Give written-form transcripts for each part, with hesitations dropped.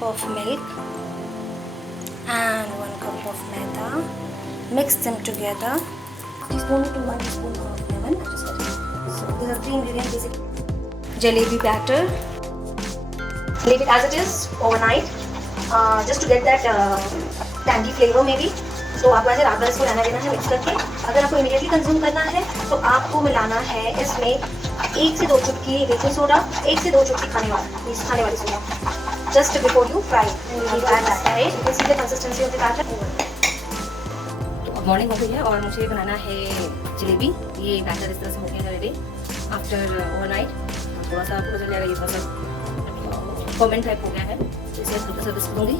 cup of milk and 1 cup of maida. Mix them together. Teaspoon to 1 teaspoon of lemon. So these are 3 ingredients basic. Jalebi batter. Leave it as it is overnight, just to get that tangy flavor maybe. तो आपको ऐसे रात भर इसको रहना देना है mix करके। अगर आपको इमीडिएटली कंज्यूम करना है तो आपको मिलाना है इसमें 1 से 2 चुटकी बेकिंग सोडा, 1 से 2 चुटकी खाने वाली soda, just before you fry. Consistency of the batter. तो अब मॉर्निंग हो गई है और मुझे बनाना है जलेबी। ये बैटर इस तरह से हो गया रेडी आफ्टर ओवरनाइट। थोड़ा सा आपको चल जाएगा, ये थोड़ा सा फर्मेंट टाइप हो गया है। इसे हल्का सा विस्क दूँगी।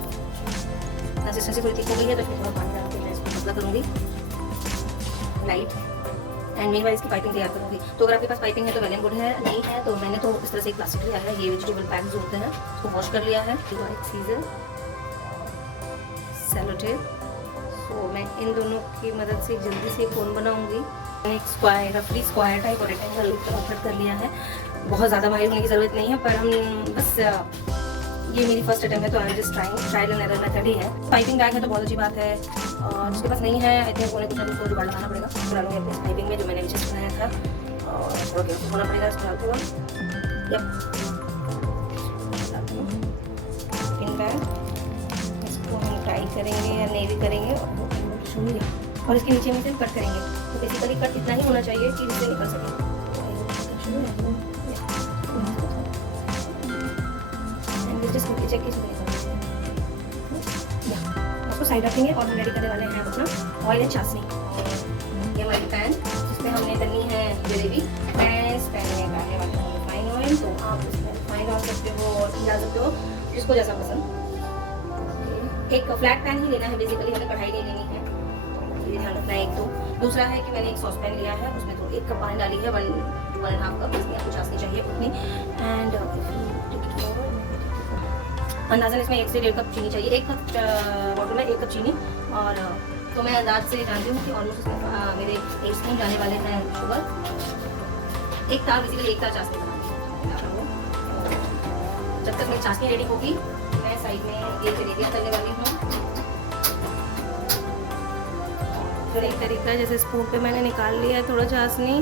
कंसिस्टेंसी थोड़ी थिक हो गई है तो फिर थोड़ा पानी डाल के मैं इसको पतला करूँगी लाइट। एंड मेन बार इसकी पाइपिंग तैयार करूँगी। तो अगर आपके पास पाइपिंग है तो वेल एंड गुड है, नहीं है तो मैंने तो इस तरह से एक प्लास्टिक लिया है। ये वेजिटेबल पैक्स जो होते हैं उसको वॉश कर लिया है। Scissor, cello tape. सो मैं इन दोनों की मदद से जल्दी से कोन बनाऊँगी। मैंने एक स्क्वायर, रफली स्क्वायर टाइप और रेक्टेंगल कट कर लिया है। बहुत ज़्यादा माहिर होने की ज़रूरत नहीं है, पर हम बस ये मेरी फर्स्ट अटेम्प्ट है तो I just trial and error method ही है। पाइपिंग बैग है तो बहुत अच्छी बात है, और जिसके पास नहीं है आई थिंक उन्हें कुछ ना कुछ जुगाड़ लगाना पड़ेगा। बुला लूँगी अपनी पाइपिंग में जो मैंने नीचे बनाया था, और थोड़ा केयरफुल होना पड़ेगा इसको डालते हुए। पाइपिंग बैग इसको हम टाई करेंगे या नेवी करेंगे और इसके नीचे में से कट करेंगे। तो बेसिकली कट इतना ही होना चाहिए कि इससे निकल सके। उसको साइड रखेंगे और हम रेडी करने वाले हैं अपना ऑयल एंड चाशनी। ये हमारी पैन जिसमें हमने करनी है जलेबी। मैं इस पैन में डालने वाली हूँ रिफाइन ऑयल, तो आप इसमें रिफाइन डाल सकते हो और घी डाल सकते हो जिसको जैसा पसंद। एक फ्लैट पैन ही लेना है, बेसिकली हमें कढ़ाई नहीं लेनी है, तो ये ध्यान रखना है। एक तो दूसरा है कि मैंने एक सॉस पैन लिया है, उसमें तो 1 कप पानी डाली है, 1 to 1.5 कप, इसमें आपको चाशनी चाहिए उतनी। एंड अंदाज़न इसमें 1 से 1.5 कप चीनी चाहिए। 1 कप वाटर में 1 कप चीनी। और तो मैं अंदाज से जानती हूँ कि ऑलमोस्ट इसमें मेरे 1 स्पून जाने वाले हैं शुगर। 1 तार बेसिकली 1 तार चाशनी बनाऊँगी। जब तक मेरी चाशनी रेडी होगी मैं साइड में ये जलेबियाँ तलने वाली हूँ। फिर एक तरीका जैसे स्पून पे मैंने निकाल लिया है थोड़ा चाशनी,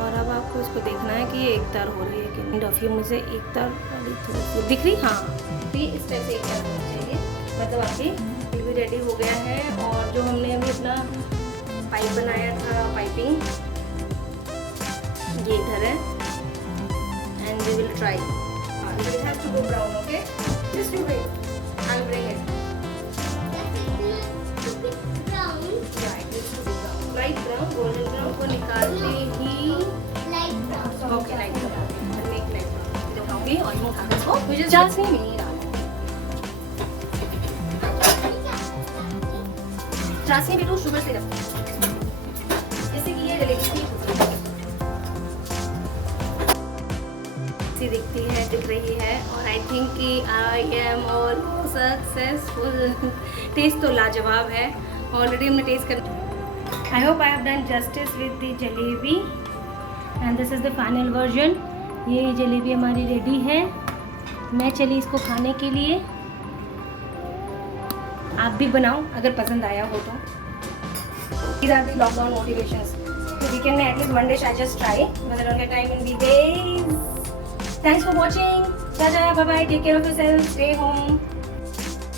और अब आपको इसको देखना है कि ये 1 तार हो रही है कि नहीं। डफी मुझे 1 तार थोड़ी सी दिख रही, हाँ इस टाइप से 1 तार होना चाहिए। मतलब आपकी भी रेडी हो गया है। और जो हमने अभी अपना पाइप बनाया था, पाइपिंग ये इधर है। And we will try. It has to go brown, okay, just you wait, I will bring it. Light brown, golden brown को निकालते ही light brown, okay light brown, make light brown दिखाऊंगी। और यूं उठाकर इसको मुझे चाशनी में नहीं डालना, चाशनी भी तो शुगर सिरप जैसे कि ये जलेबी सी दिखती है, दिख रही है। और आई थिंक कि I am all successful. Taste तो लाजवाब है, ऑलरेडी हमने टेस्ट कर। I hope I have done justice with the jalebi and this is the final version। ये जलेबी हमारी रेडी है। मैं चली इसको खाने के लिए। आप भी बनाओ अगर पसंद आया हो तो। These are the lockdown motivations। तो weekend में at least one dish I just try because I don't get time in weekdays। Thanks for watching। Bye bye, take care of yourself, stay home।